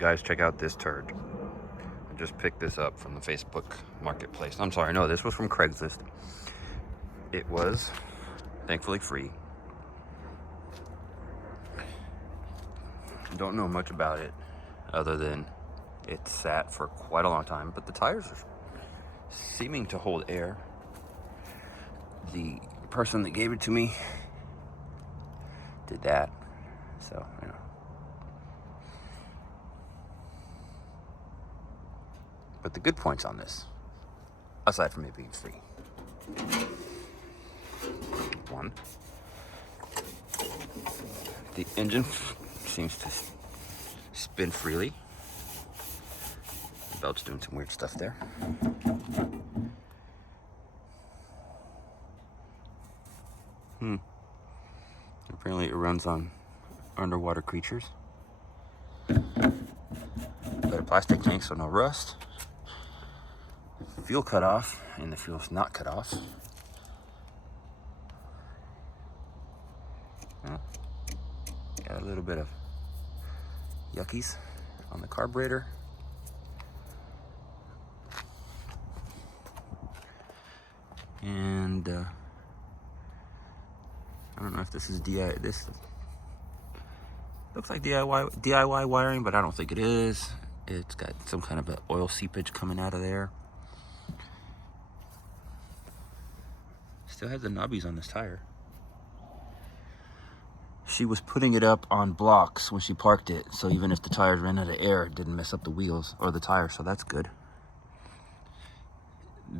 Guys, check out this turd. I just picked this up from the Facebook marketplace. I'm sorry, no, this was from Craigslist. It was thankfully free. Don't know much about it other than it sat for quite a long time, but the tires are seeming to hold air. The person that gave it to me did that, so you know. But the good points on this, aside from it being free, one, the engine seems to spin freely. The belt's doing some weird stuff there. Apparently it runs on underwater creatures. Got a plastic tank, so no rust. Fuel cut off, and the fuel's not cut off. Got a little bit of yuckies on the carburetor. And I don't know if this is DIY. This looks like DIY wiring, but I don't think it is. It's got some kind of an oil seepage coming out of there. Still has the knobbies on this tire. She was putting it up on blocks when she parked it, so even if the tires ran out of air, it didn't mess up the wheels or the tire, so that's good.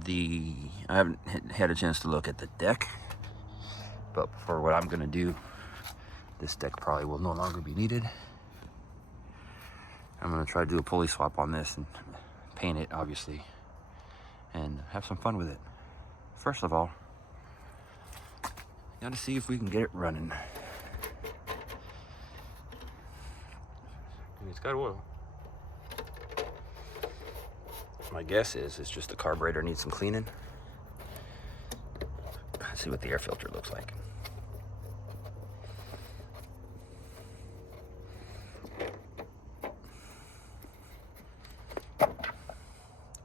I haven't had a chance to look at the deck, but for what I'm gonna do, this deck probably will no longer be needed. I'm gonna try to do a pulley swap on this and paint it, obviously, and have some fun with it. First of all, gotta see if we can get it running. It's got oil. My guess is it's just the carburetor needs some cleaning. Let's see what the air filter looks like.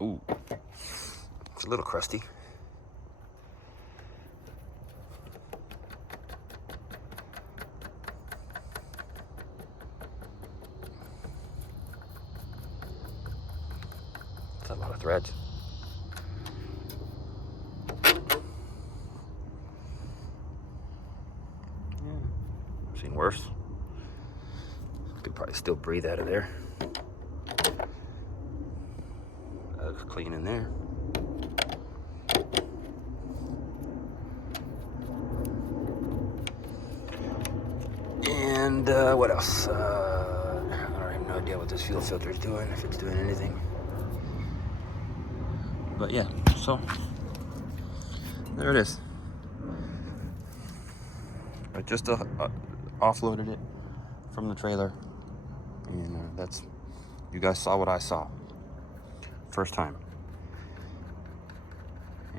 Ooh, it's a little crusty. That's a lot of threads. Yeah, I've seen worse. Could probably still breathe out of there. That looks clean in there. And what else? I have no idea what this fuel filter is doing, if it's doing anything. But yeah, so there it is. I just offloaded it from the trailer, and that's, you guys saw what I saw first time.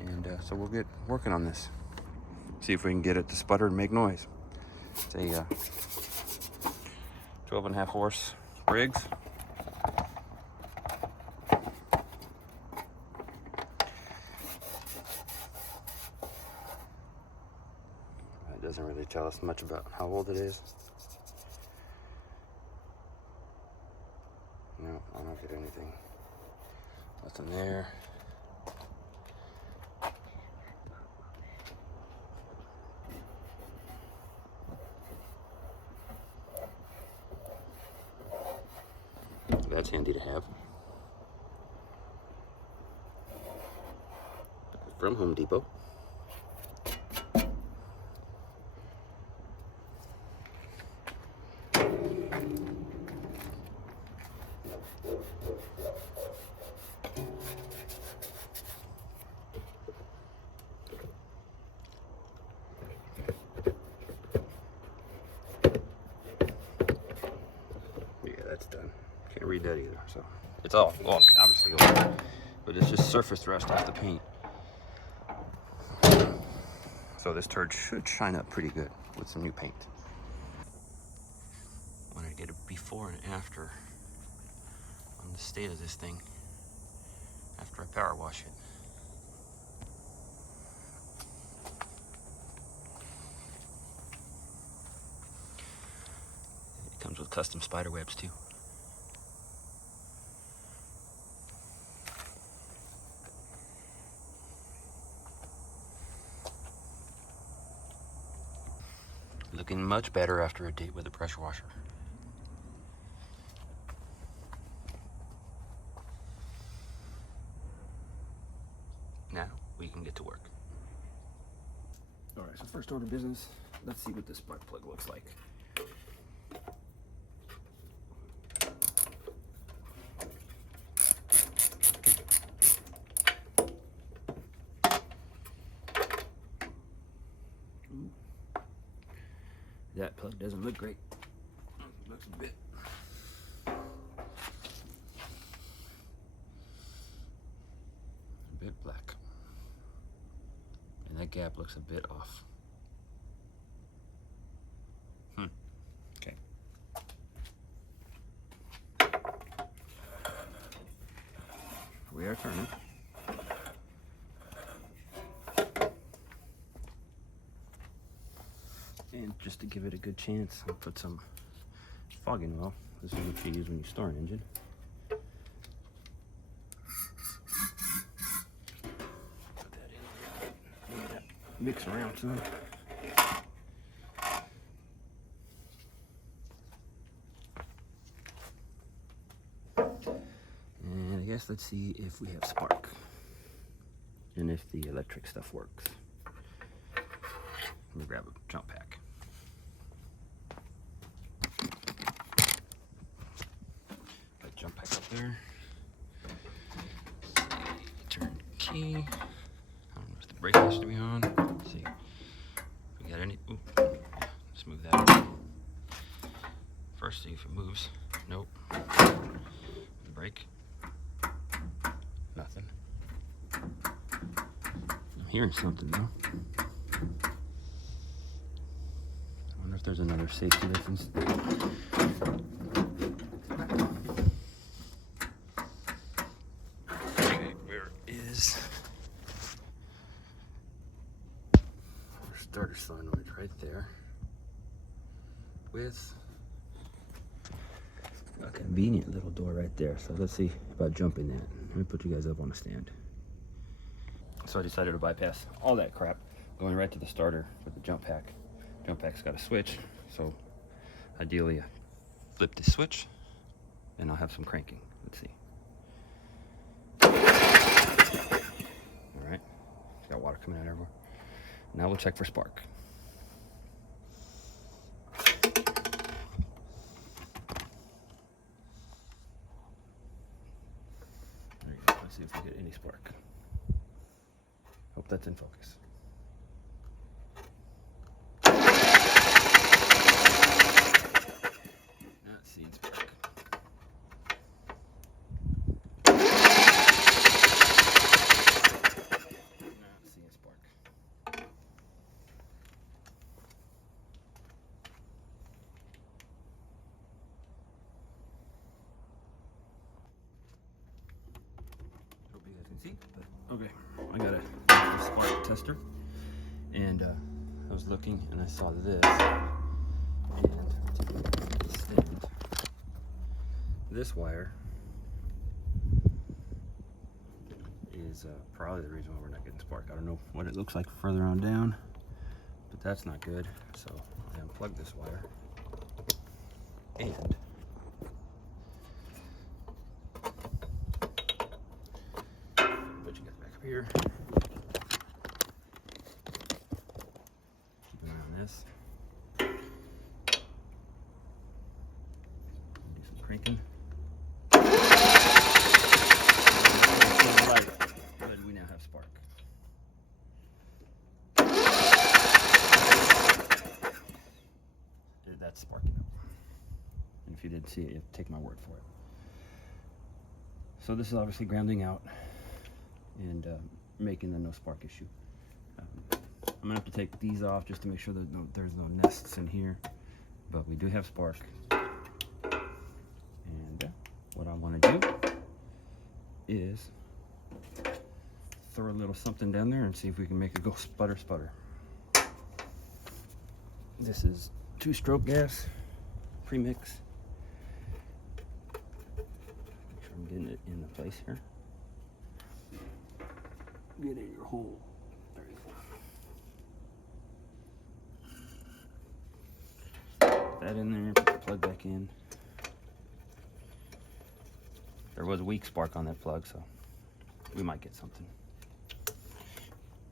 And so we'll get working on this, see if we can get it to sputter and make noise. It's a 12.5 horse Briggs. It doesn't really tell us much about how old it is. No, I don't get anything. Nothing there. That's handy to have. From Home Depot. Done. Can't read that either, so it's all, well, obviously old, but it's just surface rust off the paint. So this turd should shine up pretty good with some new paint. When I get a before and after the state of this thing after I power wash it. It comes with custom spider webs too. Looking much better after a date with a pressure washer. Now we can get to work. All right, so first order of business, let's see what this spark plug looks like. Ooh. That plug doesn't look great. It looks a bit. Black. And that gap looks a bit off. Okay. We are turning. And just to give it a good chance, I'll put some fogging oil. This is what you use when you start an engine. Put that in there. Mix around some. And I guess let's see if we have spark and if the electric stuff works. Let me grab a jump pack. Got a jump pack up there. Turn key. I don't know if the brake has to be on. Let's see. If we got any. Ooh. Let's move that. First, see if it moves. Nope. The brake. Nothing. I'm hearing something though. I wonder if there's another safety difference. Okay, where is our starter solenoid? Right there. With a convenient little door right there. So let's see about jumping that. Let me put you guys up on a stand. So I decided to bypass all that crap, going right to the starter with the jump pack. Jump pack's got a switch, so ideally I flip the switch and I'll have some cranking. Let's see. All right, it's got water coming out everywhere. Now we'll check for spark. There you go. Let's see if we get any spark. Hope that's in focus. Not seeing spark. Not seeing spark. Hope you guys can see. But okay, I got a spark tester, and I was looking and I saw this, and this wire is probably the reason why we're not getting spark. I don't know what it looks like further on down, but that's not good. So I unplugged this wire and put you guys back up here. Keep an eye on this. Do some cranking. Good, we now have spark. That's sparking up. And if you didn't see it, you have to take my word for it. So this is obviously grounding out and making the no spark issue. I'm gonna have to take these off just to make sure that there's no nests in here, but we do have spark. And what I want to do is throw a little something down there and see if we can make it go sputter sputter. This is 2-stroke gas premix. Make sure I'm getting it in the place here. Get in your hole. There you go. Put that in there, put the plug back in. There was a weak spark on that plug, so we might get something.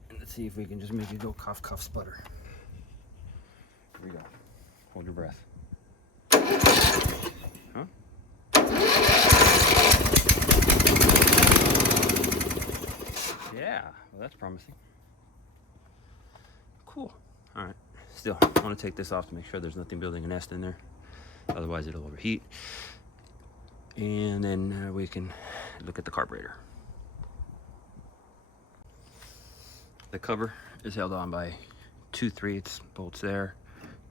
And let's see if we can just make it go cough, cough, sputter. Here we go. Hold your breath. Huh? Yeah, well, that's promising. Cool. All right. Still, I want to take this off to make sure there's nothing building a nest in there. Otherwise, it'll overheat. And then we can look at the carburetor. The cover is held on by 2/3 bolts there,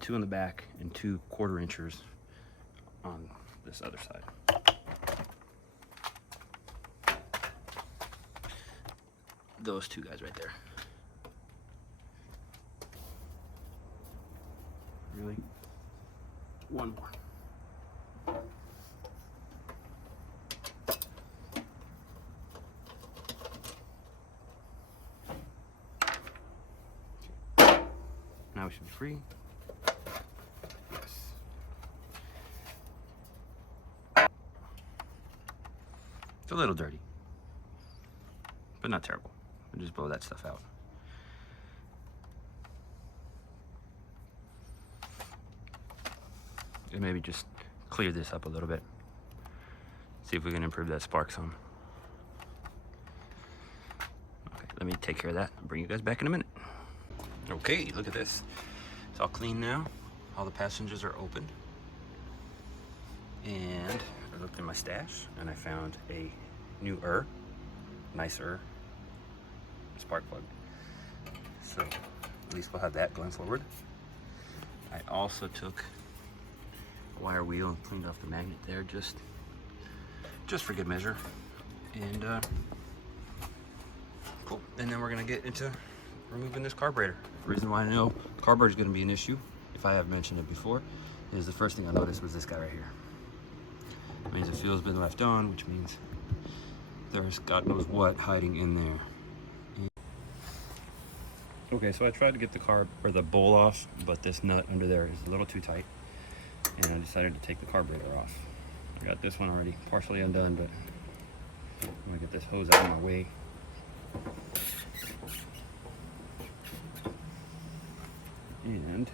2 on the back, and 2 1/4 inchers on this other side. Those 2 guys right there. Really? One more. Now we should be free. Yes. It's a little dirty, but not terrible. We'll just blow that stuff out. And maybe just clear this up a little bit. See if we can improve that spark some. Okay, let me take care of that. I'll bring you guys back in a minute. Okay, look at this. It's all clean now. All the passengers are open. And I looked in my stash and I found a newer, nicer spark plug. So at least we'll have that going forward. I also took a wire wheel and cleaned off the magnet there just for good measure. And cool. And then we're gonna get into removing this carburetor. The reason why I know carburetor is going to be an issue, if I have mentioned it before, is the first thing I noticed was this guy right here. It means the fuel's been left on, which means there's God knows what hiding in there. Okay, so I tried to get the bowl off, but this nut under there is a little too tight, and I decided to take the carburetor off. I got this one already partially undone, but I'm gonna get this hose out of my way. And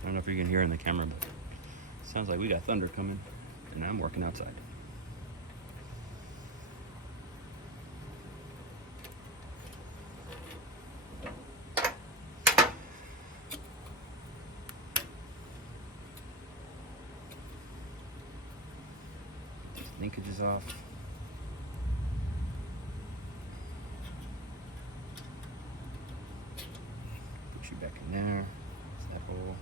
I don't know if you can hear in the camera, but it sounds like we got thunder coming, and I'm working outside. Linkage is off. Put you back in there. That's that hole.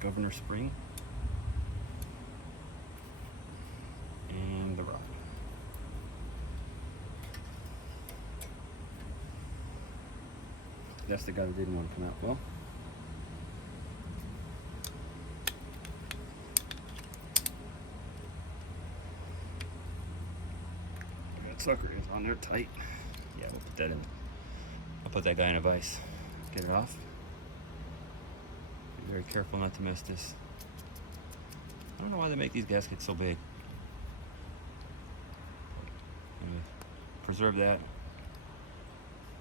Governor spring. And the rod. That's the guy that didn't want to come out well. Sucker is on there tight. Yeah, we'll put that in. I'll put that guy in a vise. Get it off. Be very careful not to mess this. I don't know why they make these gaskets so big. Anyway, preserve that.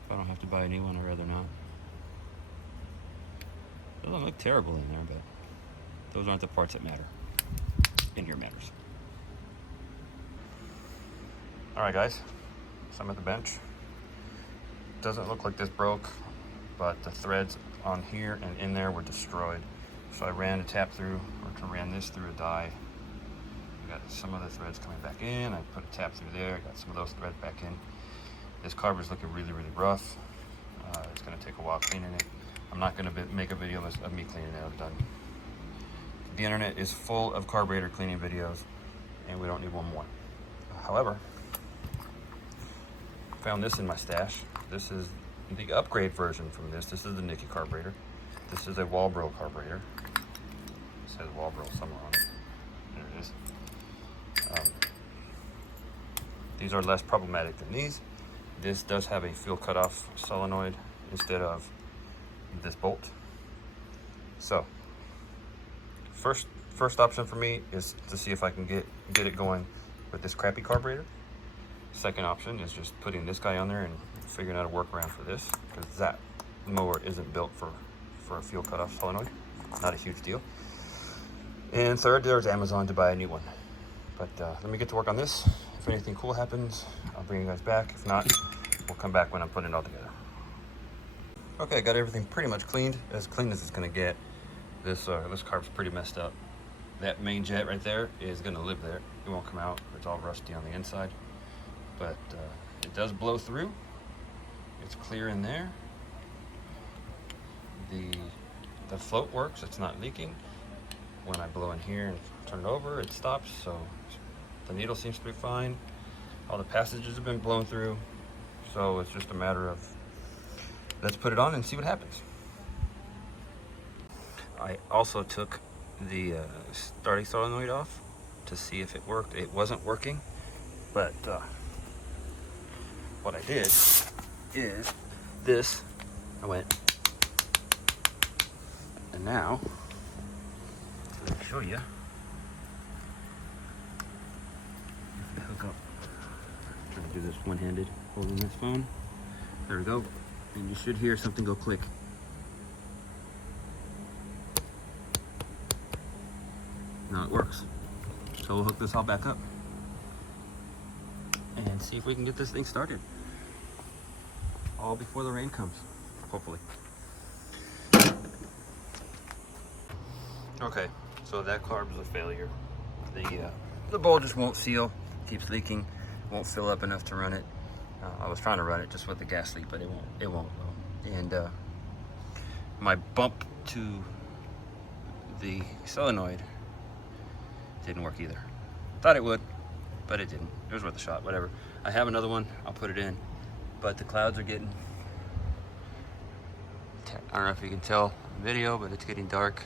If I don't have to buy a new one, I'd rather not. It doesn't look terrible in there, but those aren't the parts that matter. In here matters. All right, guys, so I'm at the bench. Doesn't look like this broke. but the threads on here and in there were destroyed. So I ran a tap through, or ran this through a die. I got some of the threads coming back in. I put a tap through there. I got some of those threads back in. This carburetor is looking really, really rough. It's going to take a while cleaning it. I'm not going to make a video of me cleaning it. I'm done. The internet is full of carburetor cleaning videos, and we don't need one more. However, I found this in my stash. This is the upgrade version from this. This is the Nicky carburetor. This is a Walbro carburetor. It says Walbro somewhere on it. There it is. These are less problematic than these. This does have a fuel cutoff solenoid instead of this bolt. So, first option for me is to see if I can get it going with this crappy carburetor. Second option is just putting this guy on there and figuring out a workaround for this, because that mower isn't built for a fuel cutoff solenoid. Not a huge deal. And third, there's Amazon to buy a new one. But let me get to work on this. If anything cool happens, I'll bring you guys back. If not, we'll come back when I'm putting it all together. Okay, I got everything pretty much clean as it's gonna get. This carb's pretty messed up. That main jet right there is gonna live there. It won't come out. It's all rusty on the inside. But it does blow through. It's clear in there. The float works. It's not leaking. When I blow in here and turn it over, it stops. So the needle seems to be fine. All the passages have been blown through. So it's just a matter of, let's put it on and see what happens. I also took the starting solenoid off to see if it worked. It wasn't working, but what I did is this. I went, and now let me show you. If I hook up, I'm trying to do this one-handed, holding this phone. There we go, and you should hear something go click. Now it works. So we'll hook this all back up and see if we can get this thing started. All before the rain comes, hopefully. Okay, so that carb is a failure. The bowl just won't seal, keeps leaking, won't fill up enough to run it. I was trying to run it just with the gas leak, but it won't. And my bump to the solenoid didn't work either. Thought it would, but it didn't. It was worth a shot, whatever. I have another one, I'll put it in, but the clouds are getting, I don't know if you can tell in the video, but it's getting dark,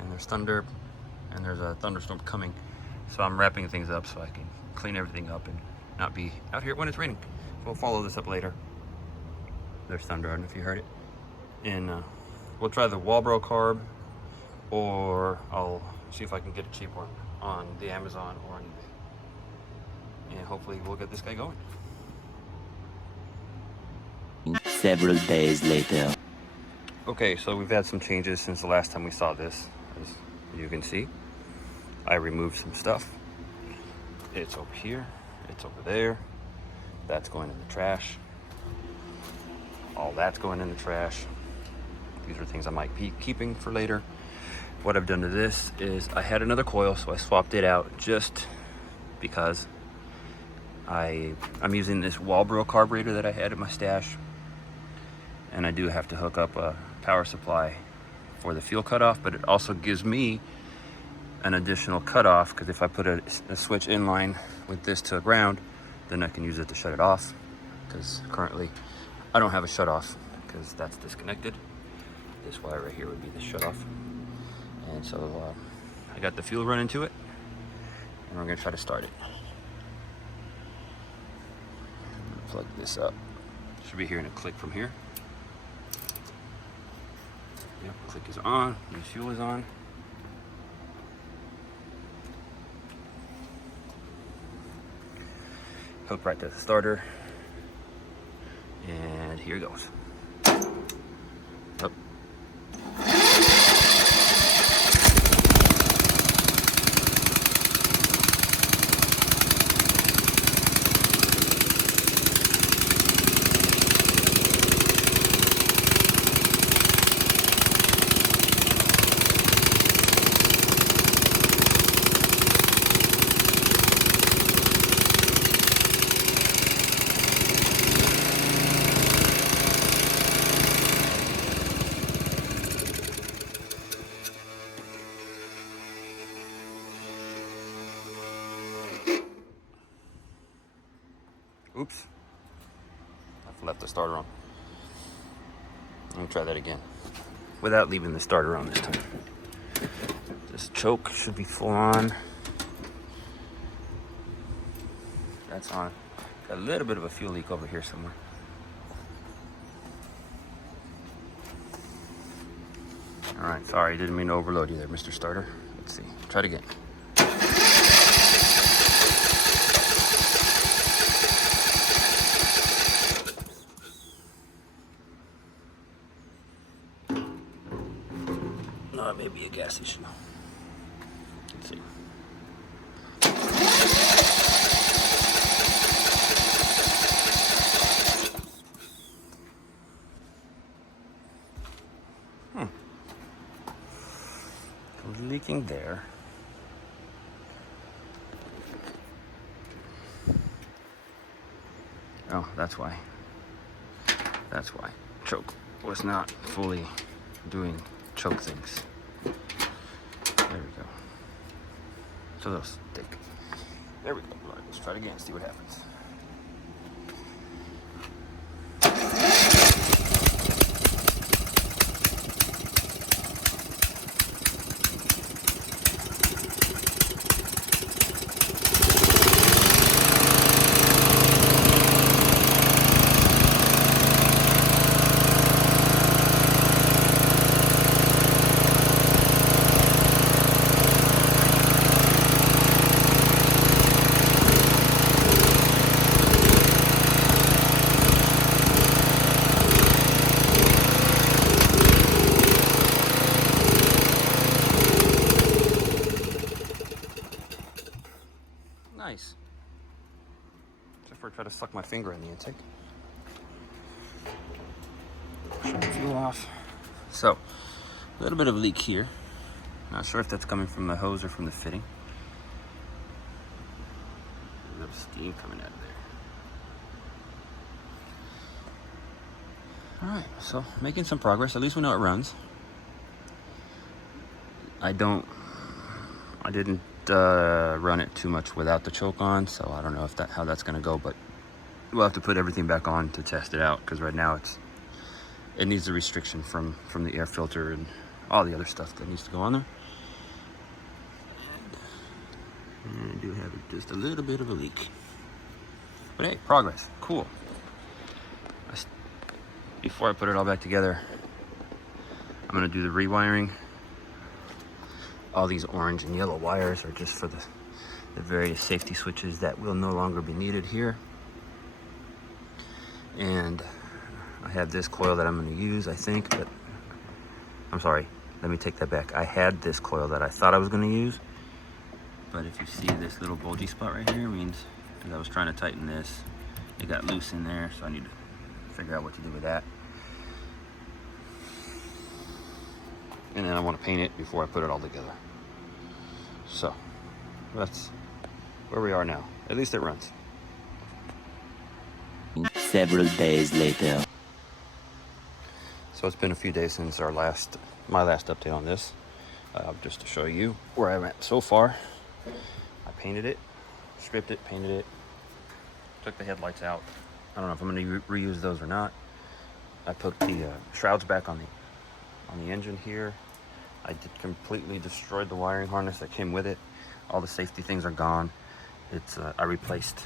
and there's thunder, and there's a thunderstorm coming. So I'm wrapping things up so I can clean everything up and not be out here when it's raining. We'll follow this up later. There's thunder, I don't know if you heard it. And we'll try the Walbro carb, or I'll see if I can get a cheap one on the Amazon or on eBay. And hopefully we'll get this guy going. Several days later. Okay, so we've had some changes since the last time we saw this. As you can see, I removed some stuff. It's over here, it's over there. That's going in the trash. All that's going in the trash. These are things I might be keeping for later. What I've done to this is I had another coil, so I swapped it out just because I'm using this Walbro carburetor that I had in my stash, and I do have to hook up a power supply for the fuel cutoff, but it also gives me an additional cutoff, because if I put a switch in line with this to ground, then I can use it to shut it off, because currently I don't have a shut off because that's disconnected. This wire right here would be the shut off. And so I got the fuel running to it, and we're gonna try to start it. Plug this up. Should be hearing a click from here. Yep, click is on, the fuel is on. Hook right to the starter. And here it goes. Up. left the starter on. I'm gonna try that again without leaving the starter on this time. This choke should be full on. That's on. Got a little bit of a fuel leak over here somewhere. All right, sorry, didn't mean to overload you there, Mr. Starter. Let's see, try it again. No, it may be a gas issue. Let's see. Leaking there. Oh, that's why. That's why. Choke was not fully doing choke things. There we go. So they'll stick. There we go. All right, let's try it again, see what happens. Nice. Except for I try to suck my finger in the intake. Shut the fuel off. So, a little bit of a leak here. Not sure if that's coming from the hose or from the fitting. A little steam coming out of there. Alright, so making some progress. At least we know it runs. I didn't run it too much without the choke on, so I don't know if how that's going to go, but we'll have to put everything back on to test it out, because right now it needs the restriction from the air filter and all the other stuff that needs to go on there. And I do have just a little bit of a leak, but hey, progress. Cool. Before I put it all back together, I'm going to do the rewiring. All these orange and yellow wires are just for the various safety switches that will no longer be needed here. And I have this coil that I'm going to use, I think, but I'm sorry, let me take that back. I had this coil that I thought I was going to use, but if you see this little bulgy spot right here, means because I was trying to tighten this, it got loose in there, so I need to figure out what to do with that. And then I want to paint it before I put it all together. So that's where we are now. At least it runs. Several days later. So it's been a few days since my last update on this. Just to show you where I'm at so far. I painted it, stripped it, painted it, took the headlights out. I don't know if I'm going to reuse those or not. I put the shrouds back on the engine here. I completely destroyed the wiring harness that came with it. All the safety things are gone. I replaced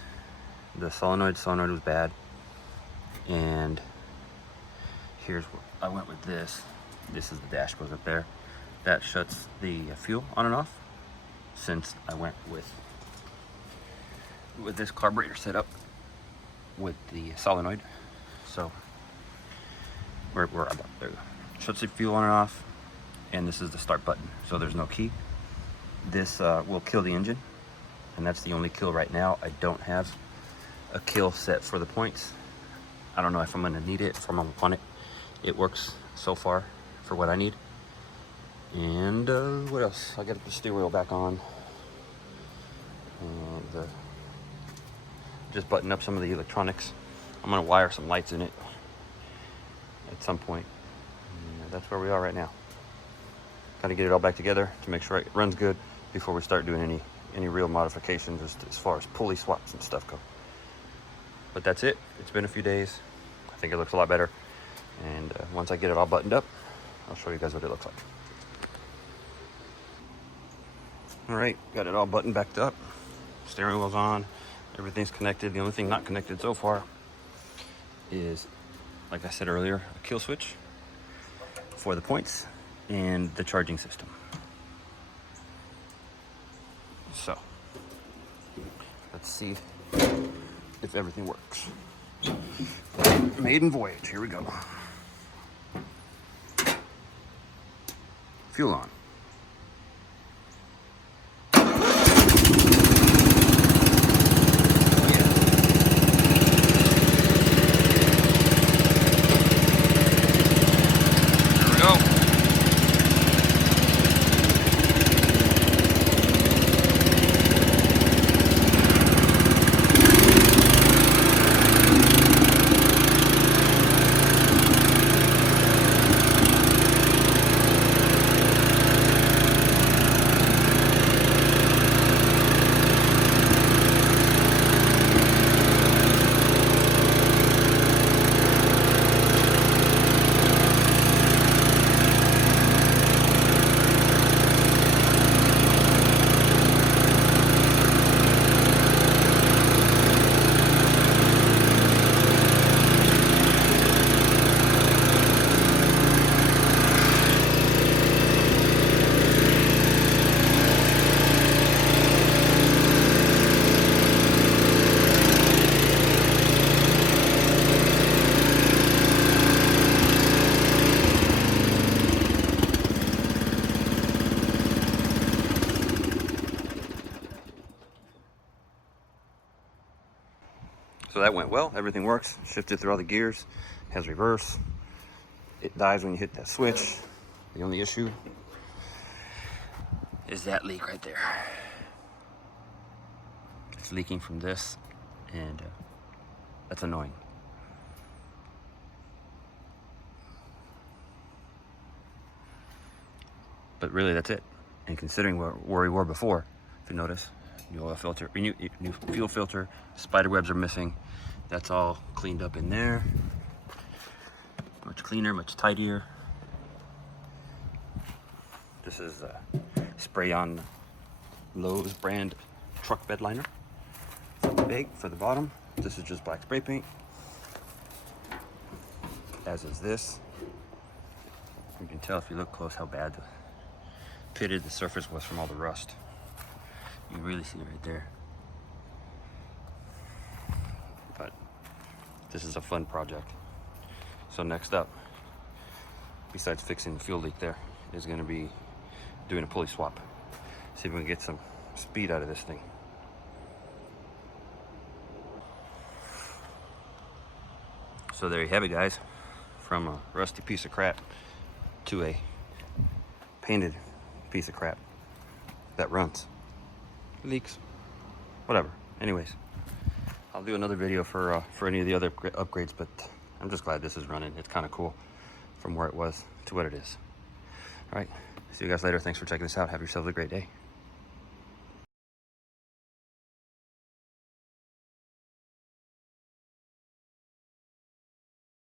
the solenoid. Solenoid was bad. And here's what I went with this. This is the dash goes up there. That shuts the fuel on and off. Since I went with this carburetor setup with the solenoid. So there we go. Shuts the fuel on and off, and this is the start button, so there's no key. This will kill the engine, and that's the only kill right now. I don't have a kill set for the points. I don't know if I'm going to need it, if I'm going to want it. It works so far for what I need. And what else? I got the steering wheel back on, and just button up some of the electronics. I'm going to wire some lights in it at some point. And that's where we are right now. Got to get it all back together to make sure it runs good before we start doing any real modifications as far as pulley swaps and stuff go. But that's it. It's been a few days. think it looks a lot better. And once I get it all buttoned up, I'll show you guys what it looks like. All right, got it all buttoned back up. Steering wheel's on, everything's connected. The only thing not connected so far is, like I said earlier, a kill switch for the points and the charging system. So let's see if everything works. Maiden voyage, here we go. Fuel on. So that went well, everything works. Shifted through all the gears, has reverse. It dies when you hit that switch. The only issue is that leak right there. It's leaking from this, and that's annoying. But really that's it. And considering where we were before, if you notice, new oil filter, new fuel filter, spider webs are missing. That's all cleaned up in there. Much cleaner, much tidier. This is spray on Lowe's brand truck bed liner. Big for the bottom. This is just black spray paint. As is this. You can tell if you look close how bad the pitted the surface was from all the rust. You can really see it right there. But this is a fun project. So next up, besides fixing the fuel leak there, is going to be doing a pulley swap. See if we can get some speed out of this thing. So there you have it, guys. From a rusty piece of crap to a painted piece of crap that runs. Leaks, whatever. Anyways, I'll do another video for any of the other upgrades, but I'm just glad this is running. It's kind of cool from where it was to what it is. All right, see you guys later. Thanks for checking this out. Have yourselves a great day.